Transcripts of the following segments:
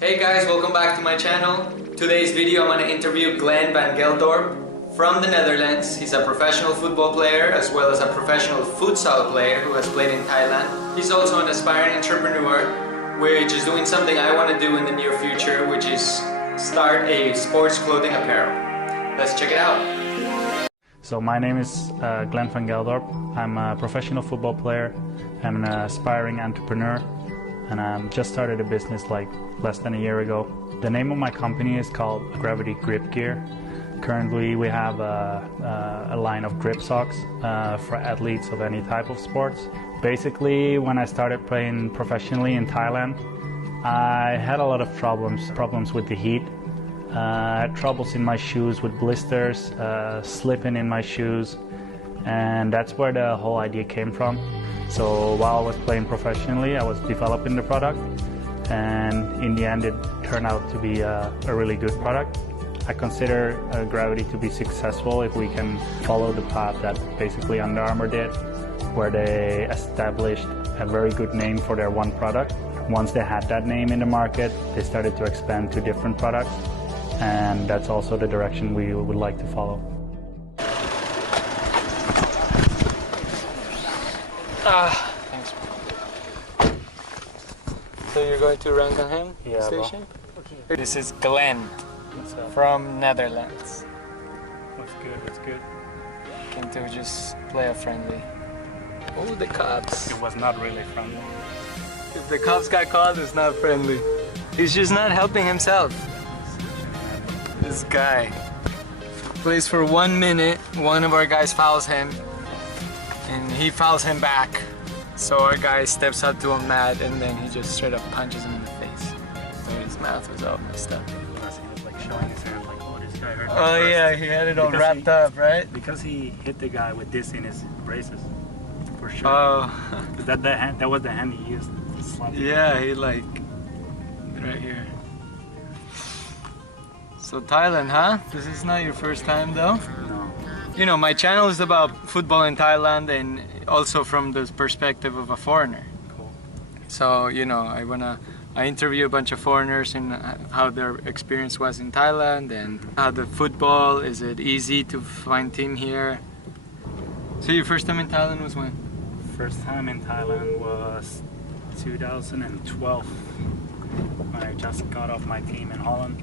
Hey guys, welcome back to my channel. Today's video I'm going to interview Glen Van Geldorp from the Netherlands. He's a professional football player as well as a professional futsal player who has played in Thailand. He's also an aspiring entrepreneur, which is doing something I want to do in the near future, which is start a sports clothing apparel. Let's check it out. So my name is Glen Van Geldorp. I'm a professional football player. I'm an aspiring entrepreneur, and I just started a business like less than a year ago. The name of my company is called Gravity Grip Gear. Currently we have a line of grip socks for athletes of any type of sports. Basically, when I started playing professionally in Thailand, I had a lot of problems with the heat. Troubles in my shoes with blisters, slipping in my shoes, and that's where the whole idea came from. So while I was playing professionally, I was developing the product, and in the end it turned out to be a really good product. I consider Gravity to be successful if we can follow the path that basically Under Armour did, where they established a very good name for their one product. Once they had that name in the market, they started to expand to different products, and that's also the direction we would like to follow. Thanks. So you're going to Rankenham station? Okay. This is Glen from Netherlands. What's good? Came to just play a friendly. Oh, the cops. It was not really friendly. If the cops got called, it's not friendly. He's just not helping himself. This guy plays for 1 minute, one of our guys fouls him, and he fouls him back. So our guy steps up to him mad, and then he just straight up punches him in the face. And his mouth was all messed up. He was like showing his hand like, oh, this guy hurt me. Oh yeah, he had it all wrapped up, right? Because he hit the guy with this in his braces, for sure. Oh. That was the hand he used. Yeah, he like, right here. So Thailand, huh? This is not your first time though? No. You know, my channel is about football in Thailand and also from the perspective of a foreigner. Cool. So, you know, I interview a bunch of foreigners and how their experience was in Thailand and how the football, is it easy to find team here? So your first time in Thailand was when? First time in Thailand was 2012, when I just got off my team in Holland.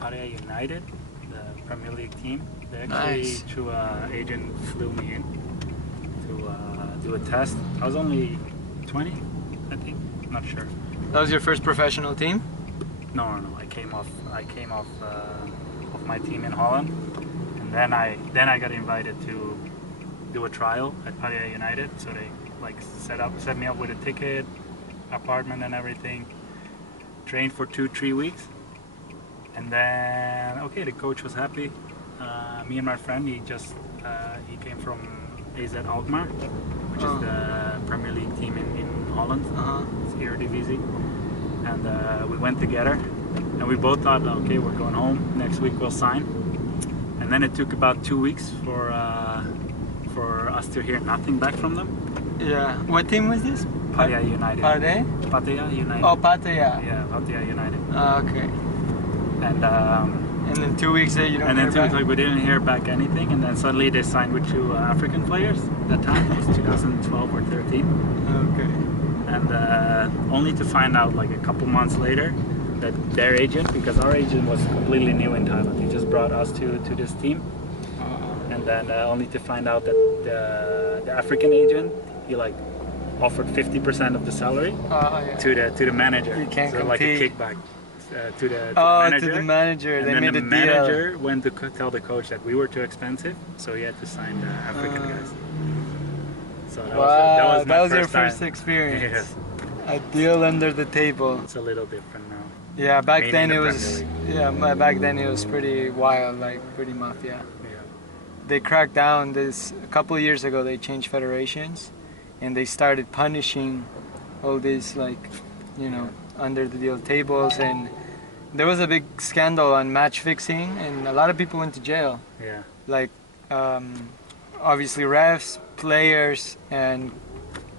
Pattaya United, the Premier League team. They actually, through an agent, flew me in to do a test. I was only 20, I think. Not sure. That was your first professional team? No. I came off of my team in Holland, and then I got invited to do a trial at Pattaya United. So they like set me up with a ticket, apartment, and everything. Trained for 2-3 weeks. And then, okay, the coach was happy. Me and my friend, he came from AZ Alkmaar, which is the Premier League team in Holland. It's Eredivisie. And we went together, and we both thought, okay, we're going home. Next week we'll sign. And then it took about 2 weeks for us to hear nothing back from them. Yeah. What team was this? Pattaya United. Pattaya United. Oh, Pattaya. Yeah, Pattaya United. Okay. And then 2 weeks later, you don't and hear then back? like we didn't hear back anything, and then suddenly they signed with 2 African players. That time it was 2012 or 13. Okay. And only to find out like a couple months later that their agent, because our agent was completely new in Thailand, he just brought us to this team. And then only to find out that the African agent, he like offered 50% of the salary to the manager. You can't so compete. Like a kickback. To the manager. To the manager. And they then made the a manager deal. went to tell the coach that we were too expensive, so he had to sign the African guys. So that was your time. first experience. Yes. A deal under the table. It's a little different now. Yeah, back Mainly then the it was. Yeah, back then it was pretty wild, like pretty mafia. Yeah. They cracked down. A couple of years ago, they changed federations, and they started punishing all these like, you know, under the deal tables, and there was a big scandal on match fixing, and a lot of people went to jail. Yeah. Like, obviously refs, players, and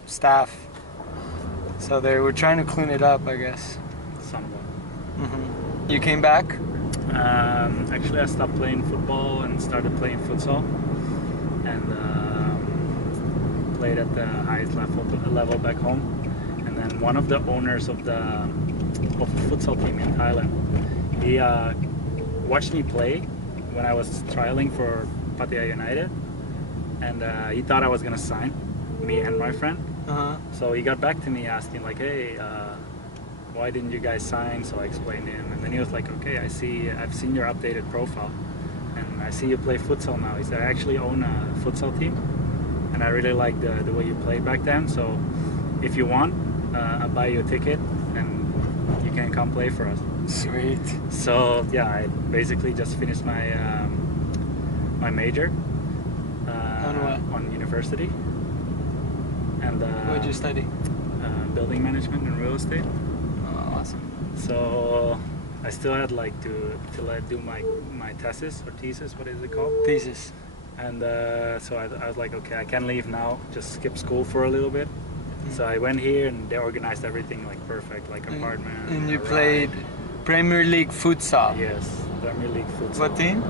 staff. So they were trying to clean it up, I guess. somewhat. You came back? Actually, I stopped playing football and started playing futsal, and played at the highest level back home. And then one of the owners of the futsal team in Thailand, he watched me play when I was trialing for Pattaya United, and he thought I was gonna sign me and my friend. So he got back to me asking like, hey, why didn't you guys sign? So I explained to him, and then he was like, okay, I've seen your updated profile, and I see you play futsal now. He said, I actually own a futsal team, and I really like the way you played back then. So if you want, I'll buy you a ticket, and you can come play for us. Sweet. So yeah, I basically just finished my my major On what? on university, and What did you study? building management and real estate. Oh, awesome. So I still had like to do my thesis, what is it called? Thesis. And so I was like, okay, I can leave now, just skip school for a little bit. So I went here and they organized everything like perfect, like apartment. And you a played ride. Premier League futsal. Yes, Premier League futsal. What team?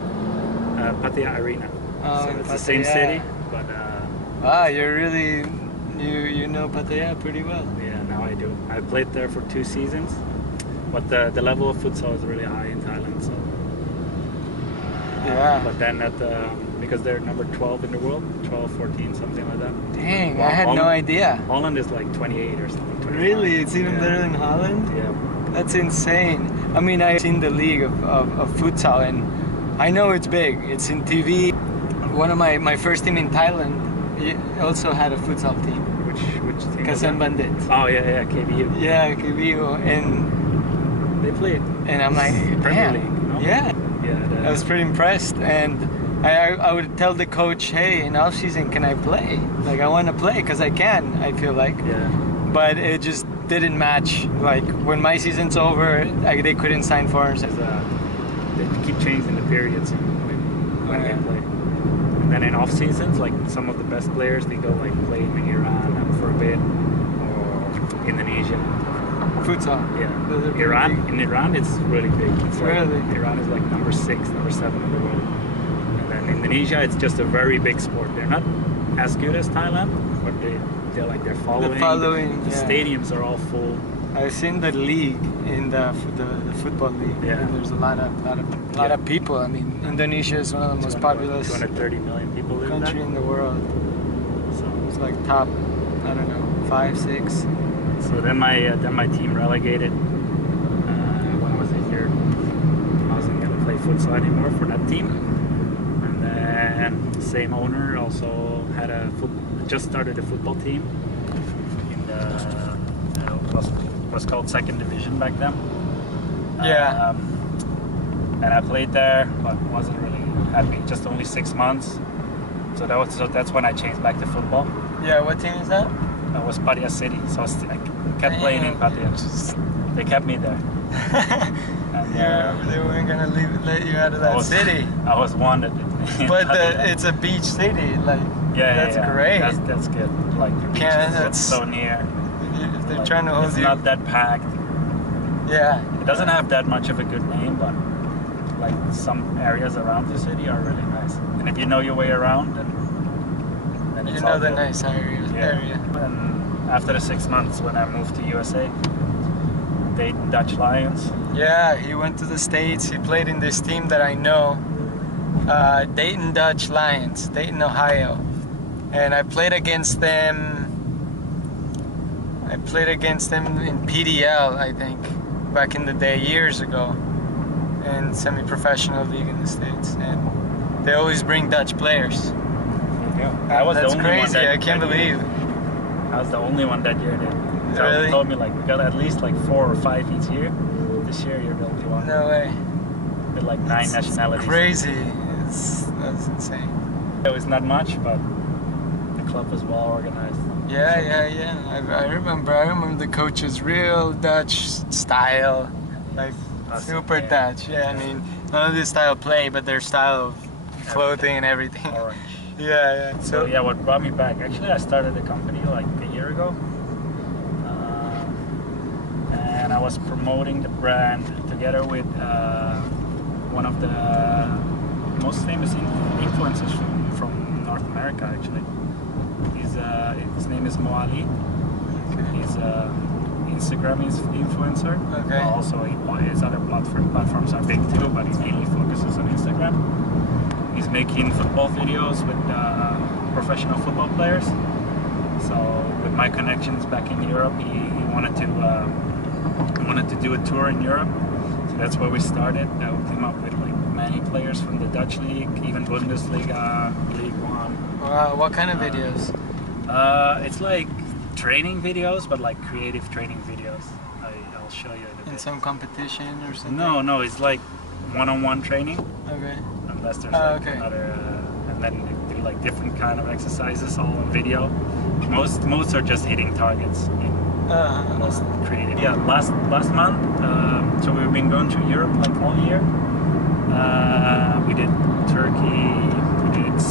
Pattaya Arena. Oh, So in it's the same Pattaya. city, but You're really you know Pattaya pretty well. yeah, now I do. I played there for 2 seasons, but the level of futsal is really high in Thailand. So Yeah. But then because they're number 12 in the world, 12, 14, something like that. Dang, Well, I had no idea. Holland is like 28 or something. 25. Really? It's even Yeah. better than Holland? Yeah. That's insane. I mean, I've seen the league of futsal, and I know it's big. It's in TV. One of my first team in Thailand also had a futsal team. Which team? was Kasan that? Bandit. Oh yeah, KBU. Yeah, KBU. They played. And I'm like, Premier damn. League, no? Yeah. Yeah. I was pretty impressed, and I would tell the coach, hey, in off season, can I play? Like, I want to play because I can. I feel like, Yeah. but it just didn't match. Like when my season's over, they couldn't sign for us. They keep changing the periods when Yeah. they play. And then in off seasons, like some of the best players, they go like play in Iran for a bit or Indonesia. Futsal. Yeah. Those are pretty Iran. big. In Iran, it's really big. It's like, Really? Iran is like number 6, number 7 in the world. And then Indonesia, it's just a very big sport. They're not as good as Thailand, but they're following. The following, The yeah. stadiums are all full. I've seen the league in the football league. Yeah. And there's a lot of people. I mean, Indonesia is one of the most populous 230 million people live country there. in the world. So, It's like top, I don't know, 5, 6. so then my team relegated when I was a year. I wasn't gonna play futsal anymore for that team. And then same owner also had just started a football team in the was called second division back then. Yeah. And I played there, but wasn't really happy. Just only 6 months. So that's when I changed back to football. Yeah, what team is that? I was Pattaya City, so I kept playing in Pattaya. They kept me there. And, They weren't gonna let you out of that city. I was wanted. in But Pattaya. it's a beach city. Like, Yeah, that's yeah. great. That's good. Like the beach Yeah, is that's- so near. If they're Like, trying to hold it's you. not that packed. Yeah. It doesn't have that much of a good name, but like some areas around the city are really nice. And if you know your way around, then You it's know all the good. nice area. And after the 6 months, when I moved to USA, Dayton Dutch Lions. Yeah, he went to the States. He played in this team that I know, Dayton Dutch Lions, Dayton, Ohio. And I played against them. In PDL, I think, back in the day, years ago, in semi-professional league in the States. And they always bring Dutch players. I was That's the only one crazy. that, I can't that year. believe. I was the only one that year that Really? told me like we got at least like 4 or 5 each year. This year you're the only one. No way. With like 9 It's nationalities. crazy. That's insane. It was not much, but the club was well organized. Yeah. I remember the coach's real Dutch style, like Awesome. super Yeah. Dutch. Yeah, I mean, not only style of play, but their style of clothing and everything. Orange. Yeah. So yeah, what brought me back? Actually, I started the company like a year ago, and and I was promoting the brand together with one of the most famous influencers from North America, actually. His name is Mo Ali. He's Instagram influencer. Okay. Well, also his other platforms are big too, but he mainly focuses on Instagram. He's making football videos with professional football players. So with my connections back in Europe, he wanted to do a tour in Europe. So that's where we started. We came up with like many players from the Dutch league, even Bundesliga, League One. Wow, what kind of videos? It's like training videos, but like creative training videos. I'll show you In some competition or something? No, it's like one-on-one training. Okay. Unless there's like okay. another, and then they do like different kind of exercises all on video. Most are just hitting targets. Most creative. Yeah, last month. So we've been going to Europe like all year. We did Turkey, we did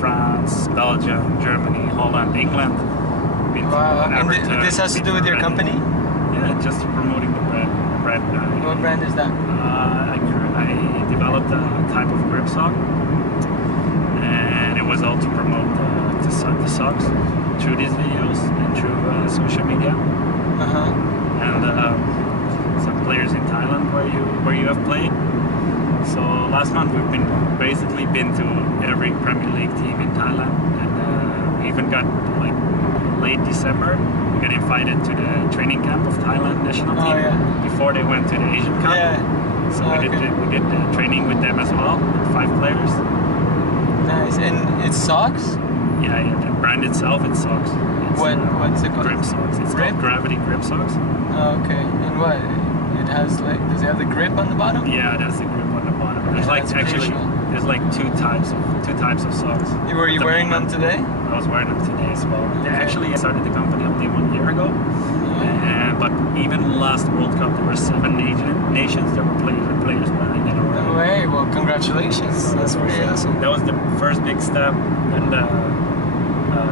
France, Belgium, Germany, Holland, England. Wow, and this has to do with your company? Yeah, just promoting the brand. What brand is that? I developed a type of grip sock, and it was all to promote the socks through these videos and through social media. And some players in Thailand where you have played. So last month we've basically been to every Premier League team in Thailand, and we even got like late December we got invited to the training camp of Thailand national team before they went to the Asian Cup. So we did the training with them as well, with 5 players. Nice, and it's socks? Yeah, the brand itself, it's socks. It's, what's it called? Grip socks. It's called Gravity Grip Socks. Oh, okay. And what? It has like, does it have the grip on the bottom? Yeah, it has the grip on the bottom. There's like there's like two types of socks. Were you wearing them today? I was wearing them today as well. Actually, I started the company only 1 year ago. But even last World Cup, there were 7 nations that were players wearing it already. No way. Well, congratulations. That's pretty awesome. That was the first big step, and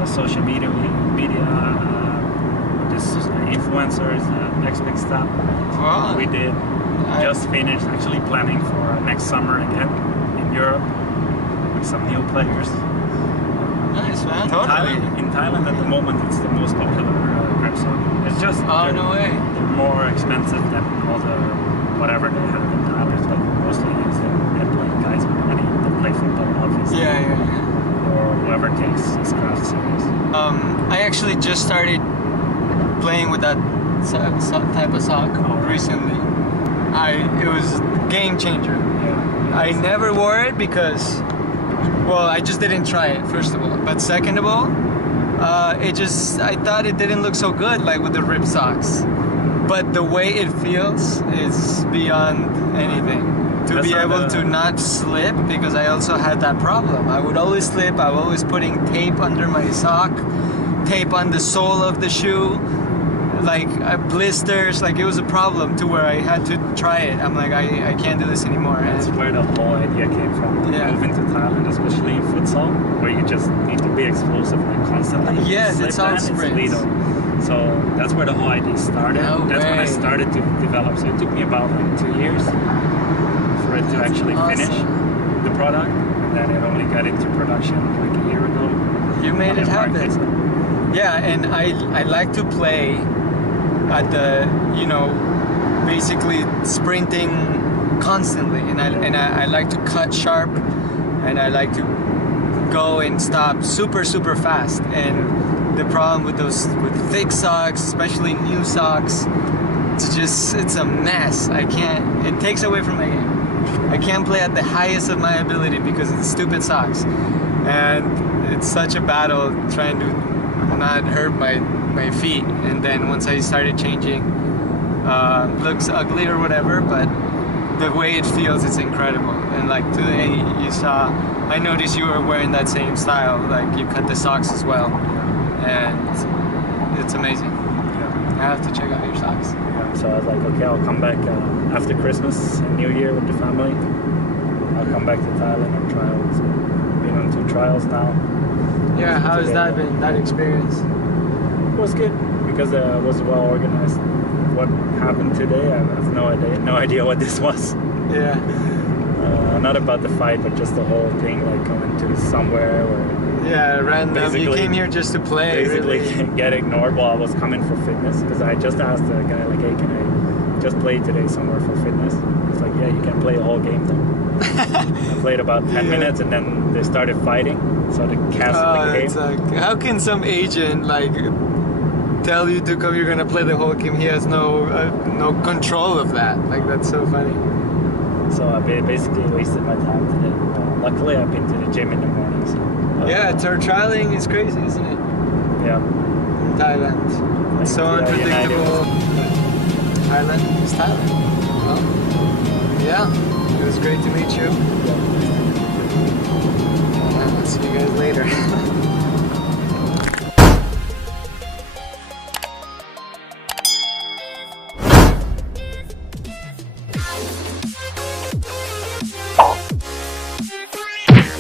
social media, this influencers, next big step. Wow. We did just finished actually planning for next summer again in Europe with some new players. Nice, man. In Thailand at the moment, it's the most popular grip sock. It's just no way. They're more expensive than all the whatever they have in Thailand. It's like mostly used in guys with money that play football, obviously. Yeah. Or whoever takes his craft serious. I actually just started playing with that type of sock recently. It was game changer. Yeah. I never wore it because, well, I just didn't try it, first of all. But second of all, I thought it didn't look so good, like with the rib socks. But the way it feels is beyond anything. To be able to not slip, because I also had that problem. I would always slip. I was always putting tape under my sock, tape on the sole of the shoe, like blisters. Like it was a problem to where I had to try it. I'm like, I can't do this anymore. That's where the whole idea came from. Moving to Thailand, especially in futsal, where you just need to be explosive like constantly. Yes, it's all sprints. So that's where the whole idea started. That's when I started to develop. So it took me about like 2 years for it to actually finish the product, and then it only got into production like a year ago. You made it happen. Yeah, and I like to play at the, basically sprinting constantly, and I like to cut sharp, and I like to go and stop super fast. And the problem with thick socks, especially new socks, it's a mess. It takes away from my game. I can't play at the highest of my ability because of the stupid socks, and it's such a battle trying to not hurt my feet. And then once I started changing, looks ugly or whatever, but the way it feels, it's incredible. And like today I noticed you were wearing that same style, like you cut the socks as well, and it's amazing. I have to check out your socks. So I was like, okay, I'll come back after Christmas and New Year with the family. I'll come back to Thailand and trials. Been on 2 trials now. Yeah, how has that been, that experience? It was good because it was well organized. what happened today. I have no idea what this was. Yeah. Not about the fight, but just the whole thing, like coming to somewhere where Yeah, random. You came here just to play. Basically, really. get ignored while I was coming for fitness. Because I just asked the guy, like, hey, can I just play today somewhere for fitness? He's like, yeah, you can play a whole game then. I played about 10 minutes, and then they started fighting, so they canceled the game. It's like, how can some agent like tell you to come? You're gonna play the whole game. He has no control of that. Like, that's so funny. So I basically wasted my time today. Luckily, I've been to the gym in the morning. So, Yeah, trialing is crazy, isn't it? Yeah. In Thailand, it's so unpredictable. Thailand is Thailand. Well, yeah, it was great to meet you. And I'll see you guys later.